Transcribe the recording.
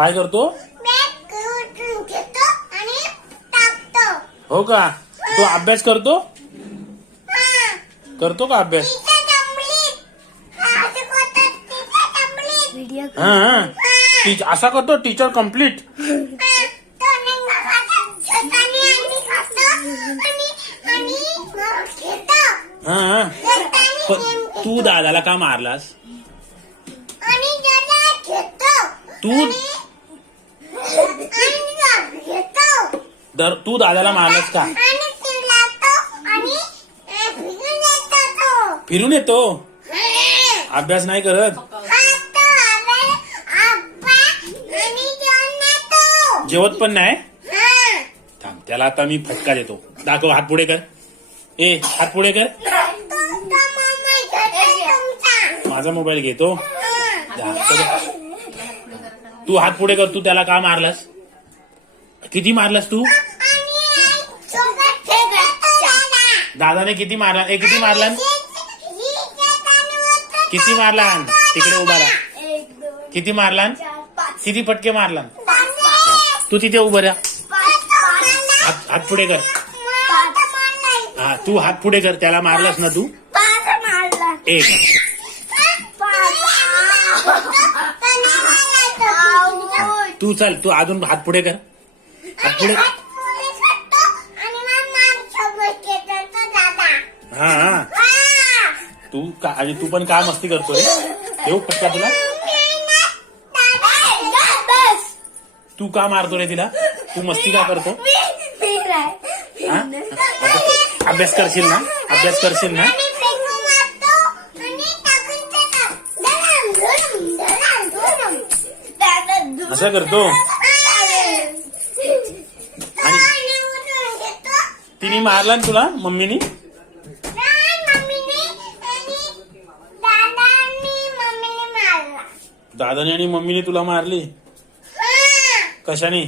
काय करतो? हो का? तो अभ्यास करतो? करतो का अभ्यास? हा असा करतो टीचर कम्प्लीट. हा पण तू दादाला का मारलास? तू दादाला मारलास का? फिरून येतो, अभ्यास नाही करत. जेवत पण नाही. थांब, त्याला आता मी फटका देतो. दाखव, हात पुढे कर. हात पुढे कर. माझा मोबाईल घेतो. तू हात पुढे कर. तू त्याला का मारलास? किती मारलास तू? दादाने किती मारला? किती मारला? किती मारला? तिकडे उभा राहा. किती मारला? किती फटके मारला? तू तिथे उभं राहा. हात पुढे कर. हा, तू हात पुढे कर. त्याला मारलास ना तू? एक. तू चल, तू अजून हात पुढे कर. हात पुढे. हा तू पण का मस्ती करतो रे? येऊ फटका तुला? तू का मारतो रे तिला? तू मस्ती का करतो? अभ्यास करशील ना? अभ्यास करशील ना? असं करतो. आणि तिने मारला ना तुला? मम्मीनी? दादाने आणि मम्मीने तुला मारली? कशाने?